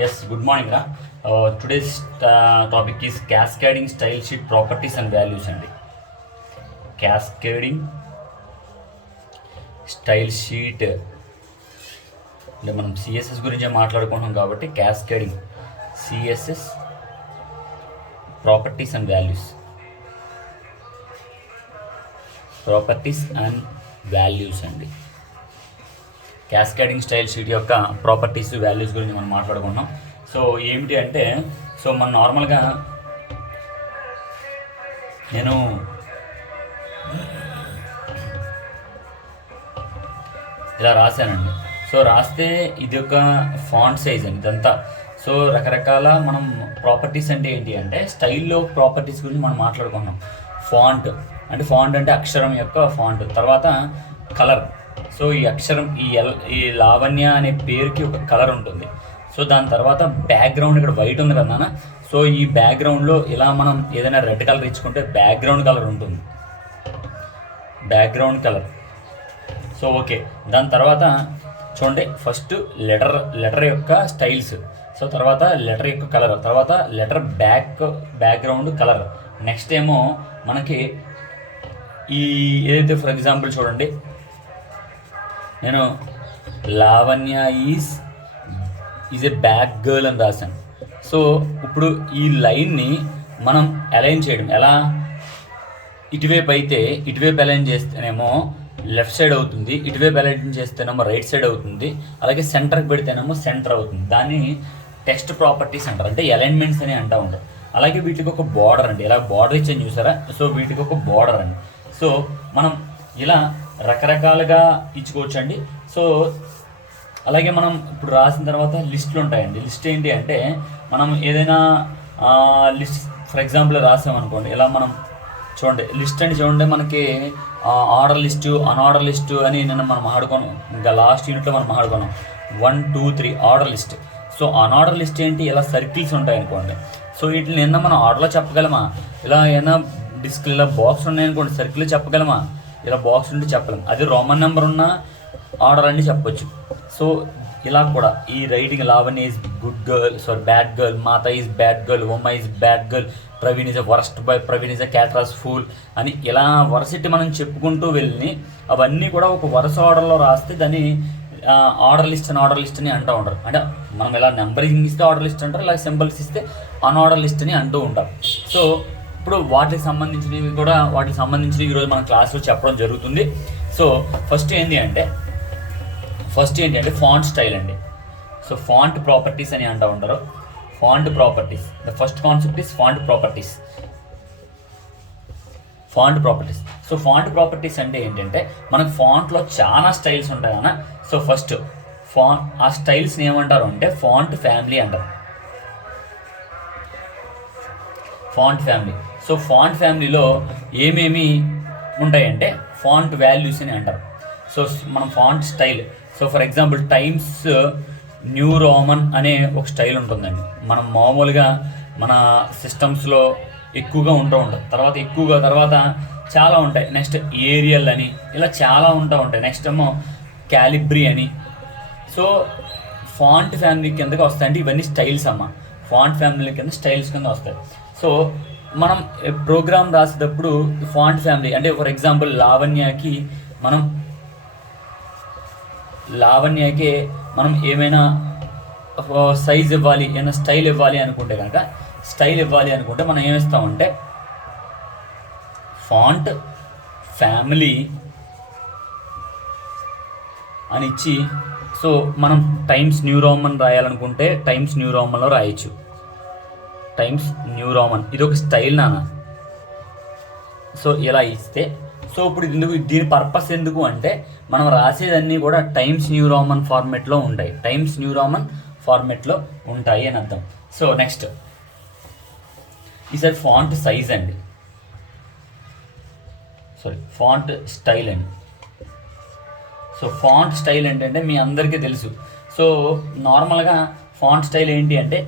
Yes, good morning, Ra. Today's topic is cascading style sheet properties and values అండి. Cascading style sheet అంటే మనం CSS గురించే మాట్లాడుకుంటున్నాం కాబట్టి cascading CSS properties and values అండి. Cascading style sheet యొక్క properties values గురించి మనం మాట్లాడుకుంటున్నాం. సో ఏమిటి అంటే, సో మనం నార్మల్గా నేను ఇలా రాశానండి. సో రాస్తే ఇది ఒక ఫాంట్ సైజ్ అండి ఇదంతా. సో రకరకాల మనం ప్రాపర్టీస్ అంటే ఏంటి అంటే స్టైల్లో ప్రాపర్టీస్ గురించి మనం మాట్లాడుకున్నాం. ఫాంట్ అంటే అక్షరం యొక్క ఫాంట్, తర్వాత కలర్. సో ఈ అక్షరం ఈ లావణ్య అనే పేరుకి ఒక కలర్ ఉంటుంది. సో దాని తర్వాత బ్యాక్గ్రౌండ్ ఇక్కడ వైట్ ఉంది కదా నాన్న. సో ఈ బ్యాక్గ్రౌండ్లో ఇలా మనం ఏదైనా రెడ్ కలర్ ఇచ్చుకుంటే బ్యాక్గ్రౌండ్ కలర్ ఉంటుంది, బ్యాక్గ్రౌండ్ కలర్. సో ఓకే, దాని తర్వాత చూడండి, ఫస్ట్ లెటర్ యొక్క స్టైల్స్, సో తర్వాత లెటర్ యొక్క కలర్, తర్వాత లెటర్ బ్యాక్గ్రౌండ్ కలర్. నెక్స్ట్ ఏమో మనకి ఈ ఏదైతే ఫర్ ఎగ్జాంపుల్ చూడండి, నేను Lavanya is a bad girl అని రాశాను. సో ఇప్పుడు ఈ లైన్ని మనం అలైన్ చేయడం ఎలా, ఇటువైపు అయితే ఇటువైపు అలైన్ చేస్తేనేమో లెఫ్ట్ సైడ్ అవుతుంది, ఇటువైపు అలైన్ చేస్తేనేమో రైట్ సైడ్ అవుతుంది, అలాగే సెంటర్కి పెడితేనేమో సెంటర్ అవుతుంది. దాన్ని టెక్స్ట్ ప్రాపర్టీస్ అంటారు, అంటే అలైన్మెంట్స్ అని అంటూ ఉంటారు. అలాగే వీటికి ఒక బార్డర్ అండి, ఇలా బార్డర్ ఇచ్చాను చూసారా. సో వీటికి ఒక బార్డర్ అండి. సో మనం ఇలా రకరకాలుగా ఇచ్చుకోవచ్చు అండి. సో అలాగే మనం ఇప్పుడు రాసిన తర్వాత లిస్టులు ఉంటాయండి. లిస్ట్ ఏంటి అంటే మనం ఏదైనా లిస్ట్ ఫర్ ఎగ్జాంపుల్ రాసామనుకోండి, ఇలా మనం చూడండి లిస్ట్ అని చూడండి, మనకి ఆర్డర్ లిస్టు, అన్ఆర్డర్ లిస్టు అని నిన్న మనం ఆడుకున్నాం, ఇంకా లాస్ట్ యూనిట్లో మనం ఆడుకున్నాం 1 2 3 order list. So unorder list ఏంటి, ఇలా సర్కిల్స్ ఉంటాయి అనుకోండి. సో వీటిని నిన్న మనం ఆర్డర్లో చెప్పగలమా, ఇలా ఏదైనా డిస్క్లో బాక్స్ ఉన్నాయనుకోండి సర్కిల్లో చెప్పగలమా, ఇలా బాక్స్ ఉంటే చెప్పలేము. అది రోమన్ నెంబర్ ఉన్న ఆర్డర్ అని చెప్పొచ్చు. సో ఇలా కూడా ఈ writing Lavanya is good girl, bad girl, Matha is bad girl, Uma is bad girl, Praveen is a worst boy, Praveen is a క్యాట్రాస్ ఫూల్ అని ఇలా వరసెట్టి మనం చెప్పుకుంటూ వెళ్ళి అవన్నీ కూడా ఒక వరుస ఆర్డర్లో రాస్తే దాన్ని ఆర్డర్ లిస్ట్ అని అంటూ ఉంటారు. అంటే మనం ఇలా నెంబరింగ్ ఇస్తే ఆర్డర్ లిస్ట్ అంటారు, ఇలా సింబల్స్ ఇస్తే అన్ఆర్డర్ లిస్ట్ అని అంటూ ఉంటాం. సో ఇప్పుడు వాటికి సంబంధించినవి ఈరోజు మన క్లాస్లో చెప్పడం జరుగుతుంది. సో ఫస్ట్ ఏంటి అంటే ఫాంట్ స్టైల్ అండి. సో ఫాంట్ ప్రాపర్టీస్ అని అంటూ ఉంటారు. Font properties, the first concept is font properties. So font properties అంటే ఏంటంటే మనకు ఫాంట్లో చాలా స్టైల్స్ ఉంటాయి అన్న. సో ఫస్ట్ ఆ స్టైల్స్ని ఏమంటారు అంటే ఫాంట్ ఫ్యామిలీ అంటారు. Font family. సో ఫాంట్ ఫ్యామిలీలో ఏమేమి ఉంటాయంటే ఫాంట్ వాల్యూస్ అని అంటారు. సో మనం font style, so for example times New Roman అనే ఒక స్టైల్ ఉంటుందండి. మనం మామూలుగా మన సిస్టమ్స్లో ఎక్కువగా ఉంటుంది. తర్వాత చాలా ఉంటాయి. నెక్స్ట్ ఏరియల్ అని ఇలా చాలా ఉంటాయి. నెక్స్ట్ ఏమో క్యాలిబ్రీ అని. సో ఫాంట్ ఫ్యామిలీ కిందకి వస్తాయంటే ఇవన్నీ స్టైల్స్ అమ్మ, ఫాంట్ ఫ్యామిలీ కింద స్టైల్స్ కింద వస్తాయి. సో మనం ప్రోగ్రామ్ రాసేటప్పుడు ఫాంట్ ఫ్యామిలీ అంటే ఫర్ ఎగ్జాంపుల్ లావణ్యకి మనం ఏమైనా సైజ్ ఇవ్వాలి, ఏమైనా స్టైల్ ఇవ్వాలి అనుకుంటే మనం ఏమిస్తామంటే ఫాంట్ ఫ్యామిలీ అని ఇచ్చి, సో మనం టైమ్స్ న్యూ రోమన్ రాయాలనుకుంటే టైమ్స్ న్యూ రోమన్లో రాయొచ్చు. టైమ్స్ న్యూ రోమన్ ఇది ఒక స్టైల్ నాన్న. సో ఇలా ఇస్తే, సో ఇప్పుడు దీని పర్పస్ ఎందుకు అంటే మనం రాసేదన్నీ కూడా టైమ్స్ న్యూ రోమన్ ఫార్మెట్లో ఉంటాయి అని అర్థం. సో నెక్స్ట్ ఈసారి ఫాంట్ సైజ్ అండి, ఫాంట్ స్టైల్ అండి. సో ఫాంట్ స్టైల్ ఏంటంటే మీ అందరికీ తెలుసు. సో నార్మల్గా ఫాంట్ స్టైల్ ఏంటి అంటే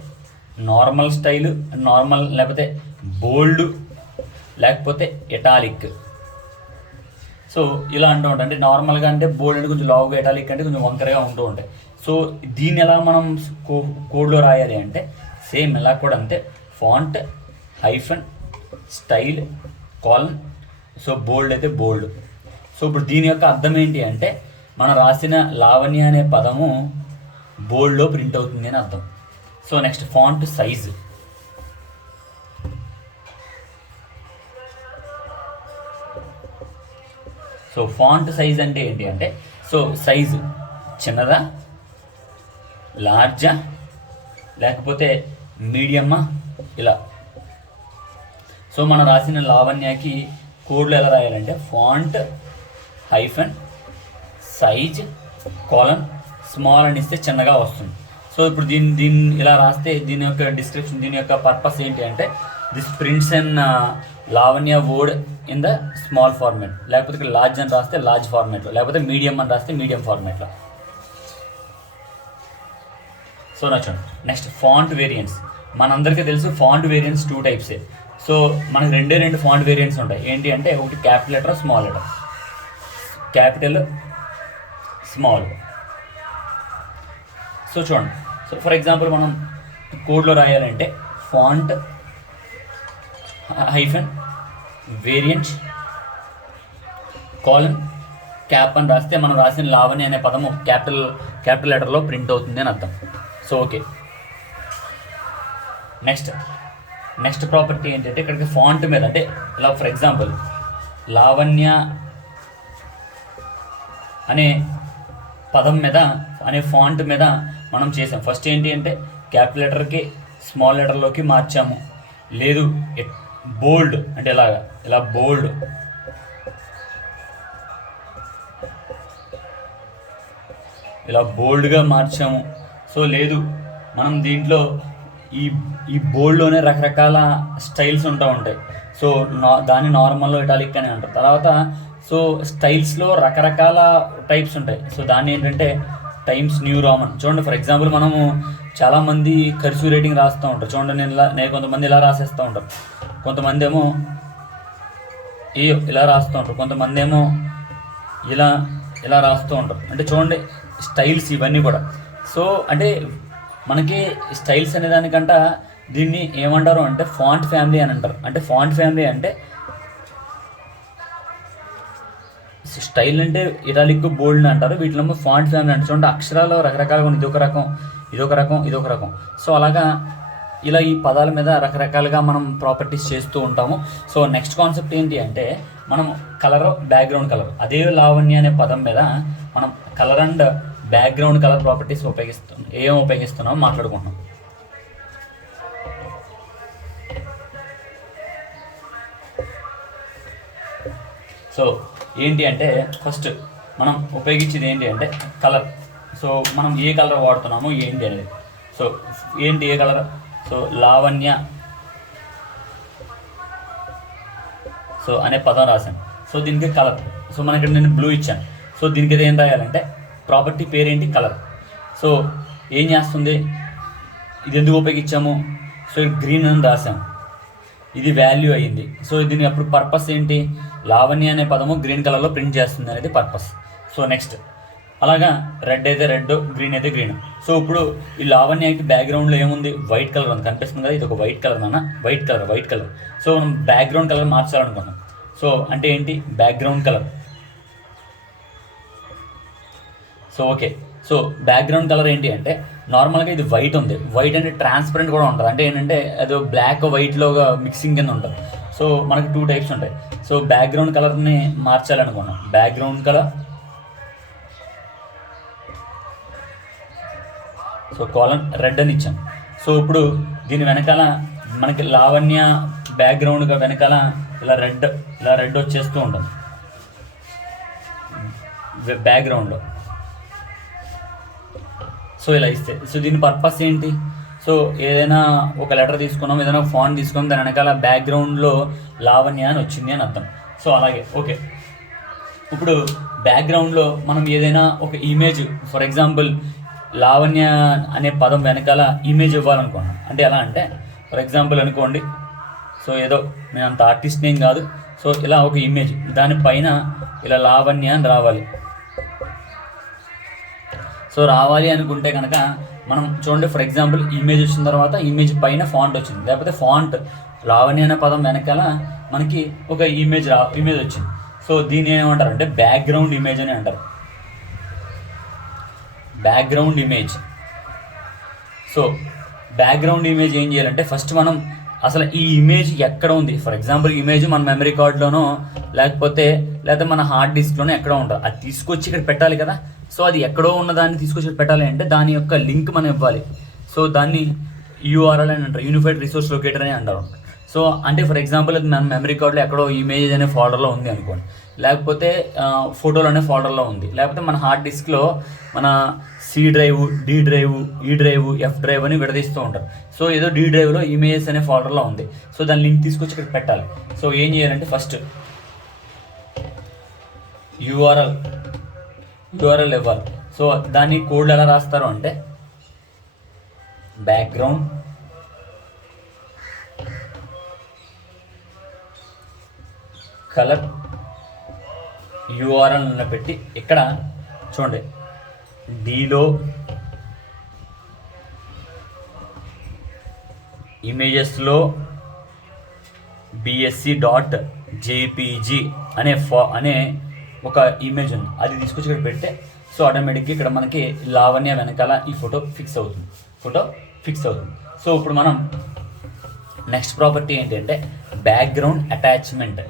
నార్మల్ స్టైలు, లేకపోతే బోల్డ్, లేకపోతే ఇటాలిక్. సో ఇలా అంటూ ఉంటాయి. అంటే నార్మల్గా అంటే బోల్డ్ అంటే కొంచెం లావుగా, ఇటాలిక్ అంటే కొంచెం వంకరగా ఉంటూ ఉంటాయి. సో దీన్ని ఎలా మనం కోడ్లో రాయాలి అంటే సేమ్ ఎలా కూడా అంతే, font hyphen style colon, so bold అయితే బోల్డ్. సో ఇప్పుడు దీని యొక్క అర్థం ఏంటి అంటే మనం రాసిన లావణ్య అనే పదము బోల్డ్లో ప్రింట్ అవుతుంది అని అర్థం. So next font size. So font size అంటే ఏంటి అంటే, సో సైజు చిన్నదా, లార్జా, లేకపోతే మీడియమ్మా, ఇలా. సో మనం రాసిన లావణ్యకి కోడ్లో ఎలా రాయాలంటే font hyphen size colon small అని ఇస్తే చిన్నగా వస్తుంది. సో ఇప్పుడు దీన్ని ఇలా రాస్తే దీని యొక్క డిస్క్రిప్షన్, దీని యొక్క పర్పస్ ఏంటి అంటే this prints and Lavanya word in the small format, లేకపోతే ఇక్కడ లార్జ్ అని రాస్తే లార్జ్ ఫార్మాట్లో, లేకపోతే మీడియం అని రాస్తే మీడియం ఫార్మాట్లో. సో నచ్చండి. Next font variants. మనందరికీ తెలుసు ఫాంట్ వేరియంట్స్ 2 టైప్సే. సో మనకి రెండు ఫాంట్ వేరియంట్స్ ఉంటాయి. ఏంటి అంటే ఒకటి capital letter, small letter, capital small. So చూడండి, సో ఫర్ ఎగ్జాంపుల్ మనం కోడ్లో రాయాలంటే font hyphen variant colon cap అని రాస్తే మనం రాసిన లావణ్య అనే పదము క్యాపిటల్ లెటర్లో ప్రింట్ అవుతుంది అని అర్థం. సో ఓకే, నెక్స్ట్ ప్రాపర్టీ ఏంటంటే ఇక్కడికి ఫాంట్ మీద అంటే ఇలా ఫర్ ఎగ్జాంపుల్ లావణ్య అనే పదం మీద అనే ఫాంట్ మీద మనం చేసాం. ఫస్ట్ ఏంటి అంటే క్యాపిటల్ లెటర్కి స్మాల్ లెటర్లోకి మార్చాము. లేదు బోల్డ్ అంటే ఇలా బోల్డ్, ఇలా బోల్డ్గా మార్చాము. సో లేదు మనం దీంట్లో ఈ బోల్డ్లోనే రకరకాల స్టైల్స్ ఉంటాయి. సో దాన్ని నార్మల్లో ఇటాలిక్ అని అంటారు. తర్వాత సో స్టైల్స్లో రకరకాల టైప్స్ ఉంటాయి. సో దాన్ని ఏంటంటే టైమ్స్ న్యూ రోమన్. చూడండి ఫర్ ఎగ్జాంపుల్ మనము చాలామంది కర్సివ్ రైటింగ్ రాస్తూ ఉంటారు. చూడండి నేను కొంతమంది ఇలా రాసేస్తూ ఉంటారు, కొంతమంది ఏమో ఇలా రాస్తూ ఉంటారు, కొంతమంది ఏమో ఇలా రాస్తూ ఉంటారు. అంటే చూడండి స్టైల్స్ ఇవన్నీ కూడా. సో అంటే మనకి స్టైల్స్ అనే దానికంట దీన్ని ఏమంటారు అంటే ఫాంట్ ఫ్యామిలీ అని అంటారు. అంటే ఫాంట్ ఫ్యామిలీ అంటే స్టైల్ అంటే ఇటాలిక్ బోల్డ్ అంటారు, వీటిలో ఫాంట్ ఫ్యామిలీ అంటే చూడండి అక్షరాలు రకరకాలుగా ఉంది, ఇదొక రకం. సో అలాగా ఇలా ఈ పదాల మీద రకరకాలుగా మనం ప్రాపర్టీస్ చేస్తూ ఉంటాము. సో నెక్స్ట్ కాన్సెప్ట్ ఏంటి అంటే మనం బ్యాక్గ్రౌండ్ కలర్, అదే లావణ్య అనే పదం మీద మనం colour and background colour properties ఉపయోగిస్తున్నామో మాట్లాడుకుంటున్నాం. సో ఏంటి అంటే ఫస్ట్ మనం ఉపయోగించేది ఏంటి అంటే కలర్. సో మనం ఏ కలర్ వాడుతున్నామో ఏంటి అనేది. సో ఏంటి ఏ కలర్, సో లావణ్య సో అనే పదం రాశాను. సో దీనికి కలర్, సో మనకి నేను బ్లూ ఇచ్చాను. సో దీనికి ఏం రాయాలంటే ప్రాపర్టీ పేరేంటి కలర్. సో ఏం చేస్తుంది, ఇది ఎందుకు ఉపయోగించాము, సో గ్రీన్ అని రాసాము, ఇది వాల్యూ అయ్యింది. సో దీని అప్పుడు పర్పస్ ఏంటి, లావణ్య అనే పదము గ్రీన్ కలర్లో ప్రింట్ చేస్తుంది అనేది పర్పస్. సో నెక్స్ట్ అలాగా రెడ్ అయితే రెడ్, గ్రీన్ అయితే గ్రీన్. సో ఇప్పుడు ఈ లావణ్యకి బ్యాక్గ్రౌండ్లో ఏముంది, వైట్ కలర్ ఉంది, కనిపిస్తుంది కదా, ఇది ఒక వైట్ కలర్ అన్న, వైట్ కలర్. సో మనం బ్యాక్గ్రౌండ్ కలర్ మార్చాలనుకున్నాం. సో అంటే ఏంటి background colour. So okay, so background colour ఏంటి అంటే నార్మల్గా ఇది వైట్ ఉంది, వైట్ అంటే ట్రాన్స్పరెంట్ కూడా ఉంటుంది. అంటే ఏంటంటే అది బ్లాక్ వైట్లో మిక్సింగ్ కింద ఉంటుంది. సో మనకి 2 టైప్స్ ఉంటాయి. సో బ్యాక్గ్రౌండ్ కలర్ని మార్చాలనుకున్నాం, background colour, so colon red అని ఇచ్చాం. సో ఇప్పుడు దీని వెనకాల మనకి లావణ్య బ్యాక్గ్రౌండ్గా వెనకాల ఇలా రెడ్ వచ్చేస్తూ ఉంటుంది బ్యాక్గ్రౌండ్లో. సో ఇలా ఇస్తే సో దీని పర్పస్ ఏంటి, సో ఏదైనా ఒక లెటర్ తీసుకున్నాం, ఏదైనా ఫాంట్ తీసుకున్నాం, దాని వెనకాల బ్యాక్గ్రౌండ్లో లావణ్య అని వచ్చింది అని అర్థం. సో అలాగే ఓకే, ఇప్పుడు బ్యాక్గ్రౌండ్లో మనం ఏదైనా ఒక ఇమేజ్, ఫర్ ఎగ్జాంపుల్ లావణ్య అనే పదం వెనకాల ఇమేజ్ ఇవ్వాలనుకున్నాను. అంటే ఎలా అంటే ఫర్ ఎగ్జాంపుల్ అనుకోండి, సో ఏదో నేను అంత ఆర్టిస్ట్ నేమ్ కాదు, సో ఇలా ఒక ఇమేజ్, దానిపైన ఇలా లావణ్య అని రావాలి. సో రావాలి అనుకుంటే కనుక మనం చూడండి, ఫర్ ఎగ్జాంపుల్ ఇమేజ్ వచ్చిన తర్వాత ఇమేజ్ పైన ఫాంట్ వచ్చింది, లేకపోతే ఫాంట్ లావణ్య అనే పదం వెనకాల మనకి ఒక ఇమేజ్ వచ్చింది. సో దీన్ని ఏమంటారు అంటే బ్యాక్గ్రౌండ్ ఇమేజ్ అని అంటారు, background image. So background image ఏం చేయాలంటే ఫస్ట్ మనం అసలు ఈ ఇమేజ్ ఎక్కడ ఉంది, ఫర్ ఎగ్జాంపుల్ ఇమేజ్ మన మెమరీ కార్డ్లోనో లేకపోతే మన హార్డ్ డిస్క్లోనో ఎక్కడో ఉంటుంది, అది తీసుకొచ్చి ఇక్కడ పెట్టాలి కదా. సో అది ఎక్కడో ఉన్న దాన్ని తీసుకొచ్చి పెట్టాలి అంటే దాని యొక్క లింక్ మనం ఇవ్వాలి. సో దాన్ని యూఆర్ఎల్ అని అంటారు, యూనిఫైడ్ రిసోర్స్ లొకేటర్ అని అంటారు. సో అంటే ఫర్ ఎగ్జాంపుల్ మన మెమరీ కార్డ్లో ఎక్కడో ఇమేజ్ అనే ఫోల్డర్లో ఉంది అనుకోండి, లేకపోతే ఫోటోలు అనే ఫోల్డర్లో ఉంది, లేకపోతే మన హార్డ్ డిస్క్లో మన సి డ్రైవ్, డి డ్రైవ్, ఈ డ్రైవ్, ఎఫ్ డ్రైవ్ అని విడదీస్తూ ఉంటారు. సో ఏదో డి డ్రైవ్లో ఇమేజెస్ అనే ఫోల్డర్లో ఉంది. సో దాని లింక్ తీసుకొచ్చి ఇక్కడ పెట్టాలి. సో ఏం చేయాలంటే ఫస్ట్ యూఆర్ఎల్ ఇవ్వాలి. సో దాన్ని కోడ్ ఎలా రాస్తారు అంటే బ్యాక్గ్రౌండ్ కలర్ యూఆర్ఎల్ పెట్టి ఇక్కడ చూడండి డీలో ఇమేజెస్లో bsc.jpg అనే ఒక ఇమేజ్ ఉంది, అది తీసుకొచ్చి ఇక్కడ పెడితే సో ఆటోమేటిక్గా ఇక్కడ మనకి లావణ్య వెనకాల ఈ ఫోటో ఫిక్స్ అవుతుంది. సో ఇప్పుడు మనం నెక్స్ట్ ప్రాపర్టీ ఏంటంటే background attachment.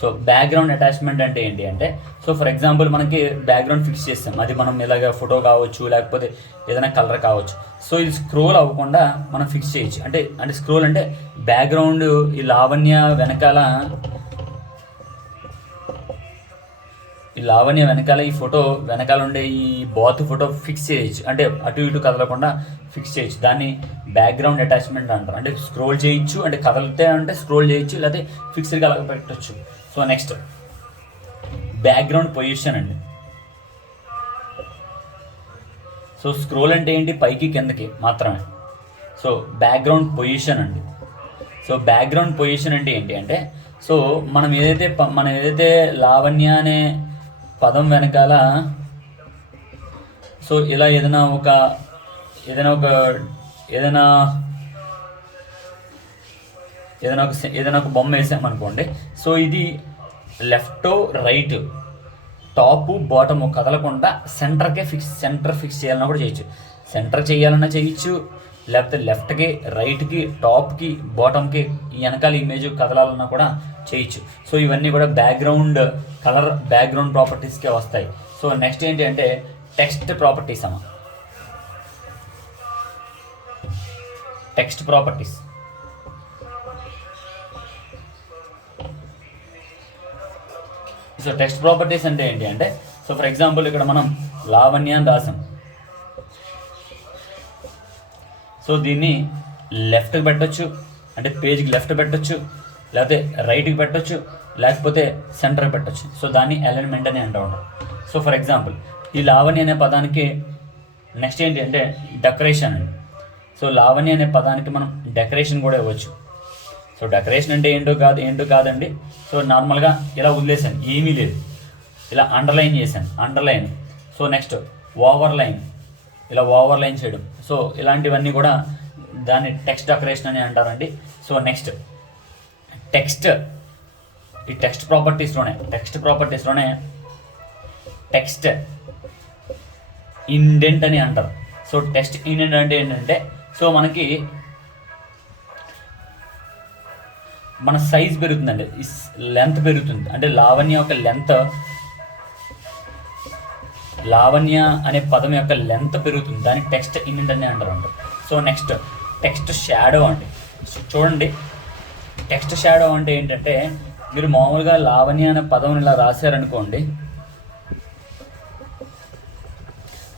So background attachment అంటే ఏంటి అంటే, సో ఫర్ ఎగ్జాంపుల్ మనకి బ్యాక్గ్రౌండ్ ఫిక్స్ చేస్తాం, అది మనం ఇలాగ ఫోటో కావచ్చు లేకపోతే ఏదైనా కలర్ కావచ్చు. సో ఇది స్క్రోల్ అవ్వకుండా మనం ఫిక్స్ చేయొచ్చు. అంటే స్క్రోల్ అంటే బ్యాక్గ్రౌండ్ ఈ లావణ్య వెనకాల ఈ ఫోటో వెనకాల ఉండే ఈ బాత్ ఫోటో ఫిక్స్ చేయొచ్చు, అంటే అటు ఇటు కదలకుండా ఫిక్స్ చేయొచ్చు. దాన్ని బ్యాక్గ్రౌండ్ అటాచ్మెంట్ అంటారు. అంటే స్క్రోల్ చేయొచ్చు, అంటే కదలితే అంటే స్క్రోల్ చేయొచ్చు, లేకపోతే ఫిక్స్డ్గా అలా పెట్టచ్చు. సో నెక్స్ట్ బ్యాక్గ్రౌండ్ పొజిషన్ అండి. సో స్క్రోల్ అంటే ఏంటి, పైకి కిందకి మాత్రమే. సో బ్యాక్గ్రౌండ్ పొజిషన్ అండి. సో బ్యాక్గ్రౌండ్ పొజిషన్ అంటే ఏంటి అంటే, సో మనం ఏదైతే లావణ్య అనే పదం వెనకాల సో ఇలా ఏదైనా ఒక బొమ్మ వేసామనుకోండి. సో ఇది లెఫ్ట్ రైట్ టాప్ బాటమ్ కదలకుండా సెంటర్ ఫిక్స్ చేయాలన్నా కూడా చేయొచ్చు. సెంటర్ చేయాలన్నా చేయొచ్చు, లేకపోతే లెఫ్ట్కి, రైట్కి, టాప్కి, బాటమ్కి ఈ వెనకాల ఇమేజ్ కదలాలన్నా కూడా చేయొచ్చు. సో ఇవన్నీ కూడా బ్యాక్గ్రౌండ్ కలర్, బ్యాక్గ్రౌండ్ ప్రాపర్టీస్కే వస్తాయి. సో నెక్స్ట్ ఏంటి అంటే text properties text properties. So text properties అంటే ఏంటి అంటే, సో ఫర్ ఎగ్జాంపుల్ ఇక్కడ మనం లావణ్య అని రాసాం. సో దీన్ని లెఫ్ట్కి పెట్టచ్చు, అంటే పేజ్కి లెఫ్ట్ పెట్టచ్చు, లేకపోతే రైట్కి పెట్టచ్చు, లేకపోతే సెంటర్కి పెట్టచ్చు. సో దాన్ని అలైన్మెంట్ అని అంటూ ఉంటాం. సో ఫర్ ఎగ్జాంపుల్ ఈ లావణ్య అనే పదానికి నెక్స్ట్ ఏంటి అంటే డెకరేషన్ అండి. సో లావణ్య అనే పదానికి మనం డెకరేషన్ కూడా ఇవ్వచ్చు. సో డెకరేషన్ అంటే ఏంటో కాదండి. సో నార్మల్గా ఇలా వదిలేసాను, ఏమీ లేదు, ఇలా అండర్లైన్ చేశాను, అండర్లైన్. సో నెక్స్ట్ ఓవర్లైన్, ఇలా ఓవర్లైన్ చేయడం. సో ఇలాంటివన్నీ కూడా దాన్ని టెక్స్ట్ డెకరేషన్ అని అంటారండి. సో నెక్స్ట్ ఈ టెక్స్ట్ ప్రాపర్టీస్లోనే టెక్స్ట్ ఇండెంట్ అని అంటారు. సో టెక్స్ట్ ఇండెంట్ అంటే ఏంటంటే, సో మనకి మన సైజ్ పెరుగుతుందండి, లెంత్ పెరుగుతుంది. అంటే లావణ్య యొక్క లెంత్, లావణ్య అనే పదం యొక్క లెంత్ పెరుగుతుంది, దాన్ని టెక్స్ట్ ఇండెంట్ అని అంటారు. సో నెక్స్ట్ టెక్స్ట్ షాడో అండి. చూడండి, టెక్స్ట్ షాడో అంటే ఏంటంటే, మీరు మామూలుగా లావణ్య అనే పదం ఇలా రాశారనుకోండి.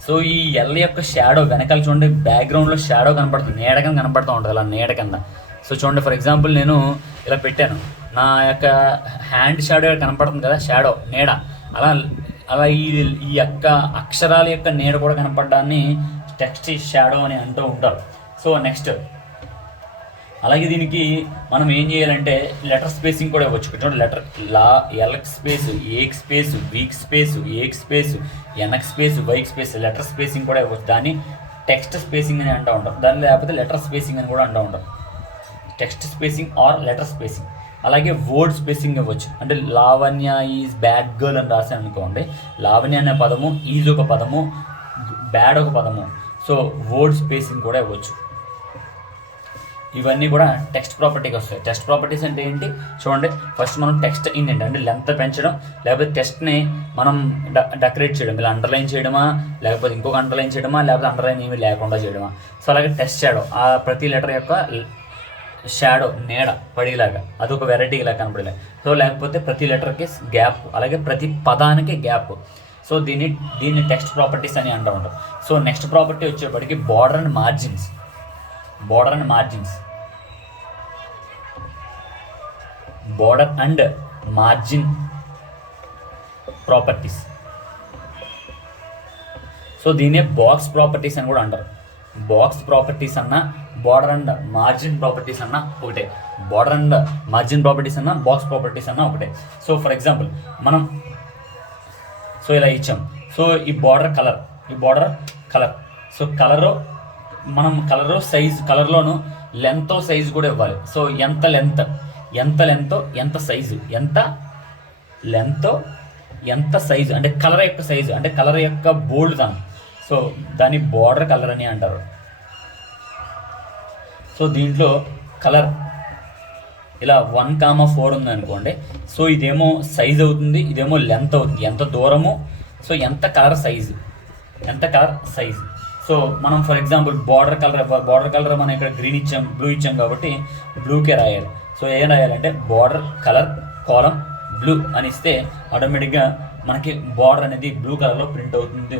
సో ఈ ఎల్ యొక్క షాడో వెనకాల చూడండి, బ్యాక్గ్రౌండ్లో షాడో కనపడుతుంది, నీడ కింద కనపడుతూ ఉంటుంది, అలా నీడ కింద. సో చూడండి, ఫర్ ఎగ్జాంపుల్ నేను ఇలా పెట్టాను, నా యొక్క హ్యాండ్ షాడో కనపడుతుంది కదా, షాడో నీడ, అలా ఈ యొక్క అక్షరాల యొక్క నీడ కూడా కనపడడాన్ని టెక్స్ట్ షాడో అని అంటూ ఉంటారు. సో నెక్స్ట్ అలాగే దీనికి మనం ఏం చేయాలంటే లెటర్ స్పేసింగ్ కూడా ఇవ్వచ్చు. చూడండి, లెటర్ ఎల్కి స్పేస్, ఏకి స్పేస్, వీక్ స్పేస్, ఏకి స్పేస్, ఎన్కి స్పేస్, వైకి స్పేస్, లెటర్ స్పేసింగ్ కూడా ఇవ్వచ్చు. దాన్ని టెక్స్ట్ స్పేసింగ్ అని అంటూ ఉంటాం. దాన్ని లేకపోతే లెటర్ స్పేసింగ్ అని కూడా అంటూ ఉంటాం. Text spacing R letter spacing. అలాగే వర్డ్ స్పేసింగ్ ఇవ్వచ్చు. అంటే లావణ్య ఈజ్ బ్యాడ్ గర్ల్ అని రాశాను అనుకోండి, లావణ్య అనే పదము, ఈజ్ ఒక పదము, బ్యాడ్ ఒక పదము. సో వర్డ్ స్పేసింగ్ కూడా ఇవ్వచ్చు. ఇవన్నీ కూడా టెక్స్ట్ ప్రాపర్టీకి వస్తాయి. టెక్స్ట్ ప్రాపర్టీస్ అంటే ఏంటి చూడండి. ఫస్ట్ మనం టెక్స్ట్ ఏంటంటే అంటే లెంత్ పెంచడం, లేకపోతే టెక్స్ట్ని మనం డెకరేట్ చేయడం, ఇలా అండర్లైన్ చేయడమా, లేకపోతే ఇంకొక అండర్లైన్ చేయడమా, లేకపోతే అండర్లైన్ ఏమీ లేకుండా చేయడమా. సో అలాగే టెక్స్ట్ షాడో, ఆ ప్రతి లెటర్ యొక్క షాడో నీడ పడేలాగా, అదొక వెరైటీ ఇలా కనపడేలా. సో లేకపోతే ప్రతి లెటర్కి గ్యాప్, అలాగే ప్రతి పదానికి గ్యాప్. సో దీన్ని టెక్స్ట్ ప్రాపర్టీస్ అని అంటూ ఉంటాం. సో నెక్స్ట్ ప్రాపర్టీ వచ్చేప్పటికి border and margins. Border and margin properties. So దీన్నే బాక్స్ ప్రాపర్టీస్ అని కూడా అంటారు. బాక్స్ ప్రాపర్టీస్ అన్న, బార్డర్ అండ్ మార్జిన్ ప్రాపర్టీస్ అన్న ఒకటే. బార్డర్ అండ్ మార్జిన్ ప్రాపర్టీస్ అన్న, బాక్స్ ప్రాపర్టీస్ అన్న ఒకటే. సో ఫర్ ఎగ్జాంపుల్ మనం ఇలా ఇచ్చాం. సో ఈ బార్డర్ కలర్. సో మనం సైజ్, కలర్లోను లెంత్ సైజు కూడా ఇవ్వాలి. సో ఎంత లెంత్, ఎంత సైజు, ఎంత సైజు అంటే కలర్ యొక్క సైజు, అంటే కలర్ యొక్క బోల్డ్ దాని. సో దాన్ని బార్డర్ కలర్ అని అంటారు. సో దీంట్లో కలర్ ఇలా 1,4 ఉందనుకోండి. సో ఇదేమో సైజ్ అవుతుంది, ఇదేమో లెంత్ అవుతుంది. ఎంత దూరము, సో ఎంత కలర్ సైజు. సో మనం ఫర్ ఎగ్జాంపుల్ బార్డర్ కలర్ మనం ఇక్కడ గ్రీన్ ఇచ్చాం, బ్లూ ఇచ్చాం కాబట్టి బ్లూకే రాయాలి. సో ఏం రాయాలంటే బార్డర్ కలర్ కాలం బ్లూ అని ఇస్తే ఆటోమేటిక్గా మనకి బార్డర్ అనేది బ్లూ కలర్లో ప్రింట్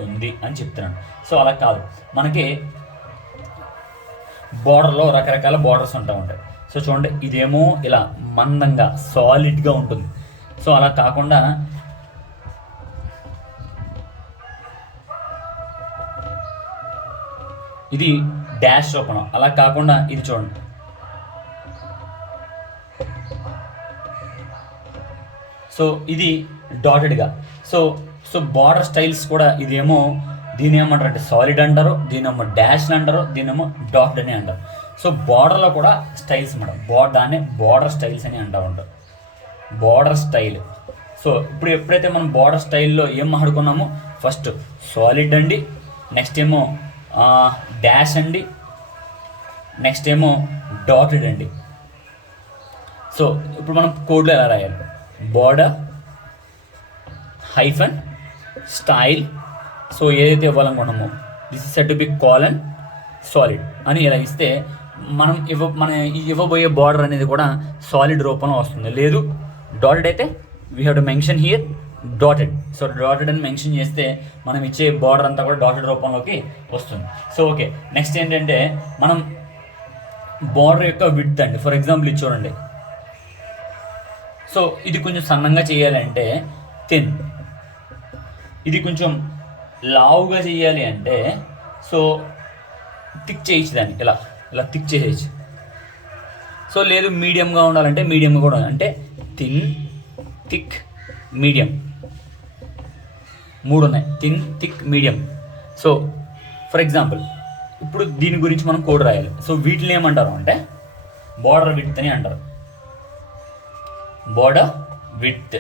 ఉంది అని చెప్తున్నాను. సో అలా కాదు, మనకి బార్డర్లో రకరకాల బార్డర్స్ ఉంటాయి. సో చూడండి, ఇదేమో ఇలా మందంగా సాలిడ్గా ఉంటుంది. సో అలా కాకుండా ఇది డాష్ రూపం, అలా కాకుండా ఇది చూడండి. సో ఇది డాటెడ్గా. సో బార్డర్ స్టైల్స్ కూడా ఇదేమో దీని ఏమంటారు అంటే సాలిడ్ అంటారు, దీనేమో డాష్ అంటారు, దీనేమో డాట్ అని అంటారు. సో బార్డర్లో కూడా స్టైల్స్ అన్నమాట. దాన్ని బార్డర్ స్టైల్స్ అని అంటూ ఉంటారు. Border style. సో ఎప్పుడైతే మనం బార్డర్ స్టైల్లో ఏం మాట్లాడుకున్నామో, ఫస్ట్ సాలిడ్ అండి, నెక్స్ట్ ఏమో డాష్ అండి, నెక్స్ట్ ఏమో డాటెడ్ అండి. సో ఇప్పుడు మనం కోడ్లో ఎలా రాయాలి? Border hyphen style. సో ఏదైతే ఇవ్వాలనుకున్నామో this is set to be colon solid అని ఇలా ఇస్తే మనం ఇవ్వబోయే బార్డర్ అనేది కూడా సాలిడ్ రూపంలో వస్తుంది. లేదు డాటెడ్ అయితే we have to mention here dotted. So dotted అని మెన్షన్ చేస్తే మనం ఇచ్చే బార్డర్ అంతా కూడా డాటెడ్ రూపంలోకి వస్తుంది. సో ఓకే, నెక్స్ట్ ఏంటంటే మనం బార్డర్ యొక్క విడ్త్ అండి. ఫర్ ఎగ్జాంపుల్ ఇది చూడండి. సో ఇది కొంచెం సన్నంగా చేయాలంటే థిన్, ఇది కొంచెం లావుగా చేయాలి అంటే సో థిక్ చేయొచ్చు, దాన్ని ఇలా థిక్ చేసేయచ్చు. సో లేదు మీడియంగా ఉండాలంటే మీడియంగా కూడా అంటే థిన్, థిక్, మీడియం, 3 ఉన్నాయి. Thin, thick, medium. So for example ఇప్పుడు దీని గురించి మనం కోడ్ రాయాలి. సో వీటిని ఏమంటారు అంటే బార్డర్ విడ్త్ అని అంటారు. Border width.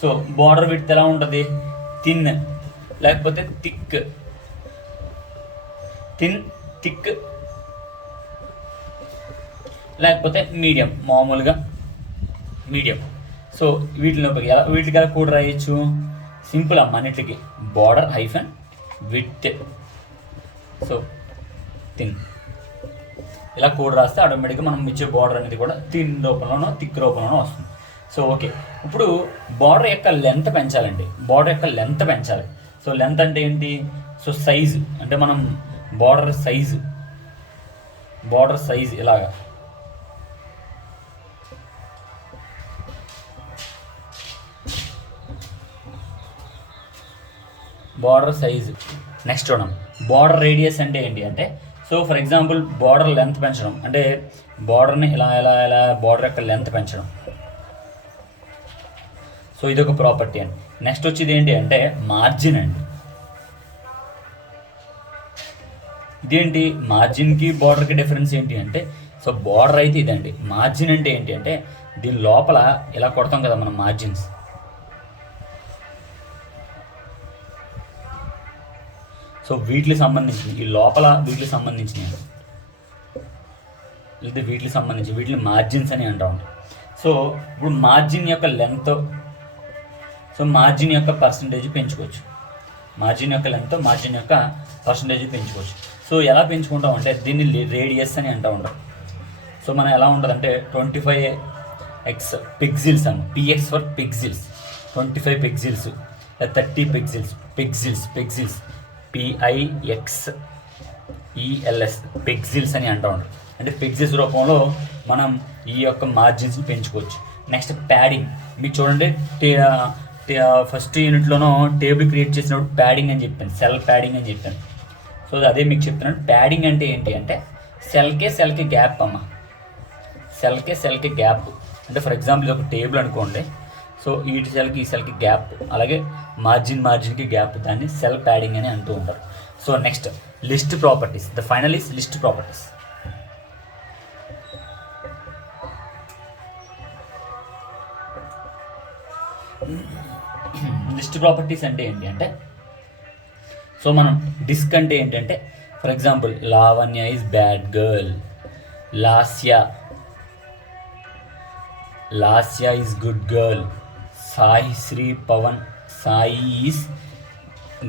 So border width ఎలా ఉంటుంది? థిన్ లేకపోతే థిక్, లేకపోతే మీడియం, మామూలుగా మీడియం. సో వీటికి ఎలా కోడ్ రాయొచ్చు? సింపుల్ అమ్మ అన్నిటికి border hyphen width. So thin ఇలా కోడ్ రాస్తే ఆటోమేటిక్గా మనం ఇచ్చే బార్డర్ అనేది కూడా థిన్ రూపంలోనో థిక్ రూపంలోనో వస్తుంది. సో ఓకే, ఇప్పుడు బార్డర్ యొక్క లెంత్ పెంచాలండి. బార్డర్ యొక్క లెంత్ పెంచాలి. సో లెంత్ అంటే ఏంటి? సో సైజు అంటే మనం బార్డర్ సైజ్ ఇలాగా బార్డర్ సైజు. నెక్స్ట్ చూడండి, బార్డర్ రేడియస్ అంటే ఏంటి అంటే so for example border length పెంచడం అంటే బార్డర్ని ఇలా ఇలా ఇలా బార్డర్ యొక్క లెంత్ పెంచడం. సో ఇది ఒక ప్రాపర్టీ అండి. నెక్స్ట్ వచ్చేది ఏంటి అంటే మార్జిన్ అండి. ఇదేంటి మార్జిన్కి బార్డర్కి డిఫరెన్స్ ఏంటి అంటే, సో బార్డర్ అయితే ఇదండి. మార్జిన్ అంటే ఏంటి అంటే దీని లోపల ఇలా కొడతాం కదా మనం మార్జిన్స్. సో వీటికి సంబంధించి ఈ లోపల వీటికి సంబంధించినవి లేదా వీటికి సంబంధించి వీటిని మార్జిన్స్ అని అంటూ ఉంటాం. సో ఇప్పుడు మార్జిన్ యొక్క లెంత్, సో మార్జిన్ యొక్క పర్సంటేజ్ పెంచుకోవచ్చు. మార్జిన్ యొక్క లెంత్ మార్జిన్ యొక్క పర్సంటేజ్ పెంచుకోవచ్చు. సో ఎలా పెంచుకుంటాం అంటే దీన్ని రేడియస్ అని అంటూ ఉంటాం. సో మనం ఎలా ఉంటుందంటే 25x పిక్సిల్స్ అని, PX for pixels, 25 pixels, 30 pixels, pixels PIXELS pixels అని అంటూ ఉంటాం. అంటే పిక్సిల్స్ రూపంలో మనం ఈ యొక్క మార్జిన్స్ని పెంచుకోవచ్చు. Next padding. మీకు చూడండి ఫస్ట్ యూనిట్లోనో టేబుల్ క్రియేట్ చేసినప్పుడు ప్యాడింగ్ అని చెప్పాను, సెల్ ప్యాడింగ్ అని చెప్పాను. సో అదే మీకు చెప్తున్నాను. ప్యాడింగ్ అంటే ఏంటి అంటే సెల్కి గ్యాప్ అమ్మ, సెల్కి గ్యాప్. అంటే ఫర్ ఎగ్జాంపుల్ ఇది ఒక టేబుల్ అనుకోండి. సో ఈ సెల్కి గ్యాప్, అలాగే మార్జిన్కి గ్యాప్, దాన్ని సెల్ ప్యాడింగ్ అని అంటూ ఉంటారు. So next list properties. The final is list properties. List properties అంటే ఏంటి అంటే, సో మనం డిస్క్ అంటే ఏంటంటే for example Lavanya is bad girl, Lasya is good girl, Sai is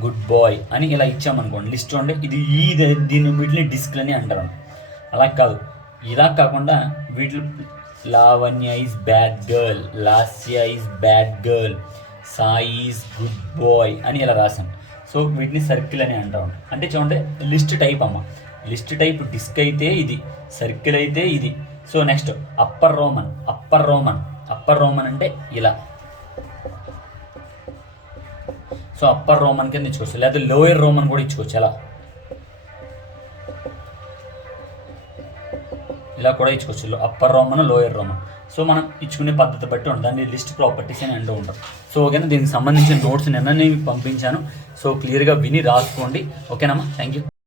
good boy అని ఇలా ఇచ్చామనుకోండి లిస్ట్. అంటే ఇది దీని వీటిని డిస్క్లని అంటారు. అలా కాదు, ఇలా కాకుండా వీటి Lavanya is bad girl, Lasya is bad girl, Sai is good boy అని ఇలా రాశాను. సో వీటిని సర్కిల్ అని అంటా ఉంటాం. అంటే చూడండి లిస్ట్ టైప్ అమ్మ. లిస్ట్ టైప్ డిస్క్ అయితే ఇది, సర్కిల్ అయితే ఇది. సో నెక్స్ట్ అప్పర్ రోమన్ అంటే ఇలా. సో అప్పర్ రోమన్ కింద ఇచ్చుకోవచ్చు, లేదా లోయర్ రోమన్ కూడా ఇచ్చుకోవచ్చు. ఇలా కూడా ఇచ్చుకోవచ్చు, upper Roman lower Roman. So మనం ఇచ్చుకునే పద్ధతి బట్టి ఉంటుంది, దాన్ని లిస్ట్ ప్రాపర్టీస్ అని అంటూ ఉంటాం. సో ఓకేనా, దీనికి సంబంధించిన నోట్స్ నిన్న నేను పంపించాను. సో క్లియర్గా విని రాసుకోండి. ఓకేనమ్మా, థ్యాంక్ యూ.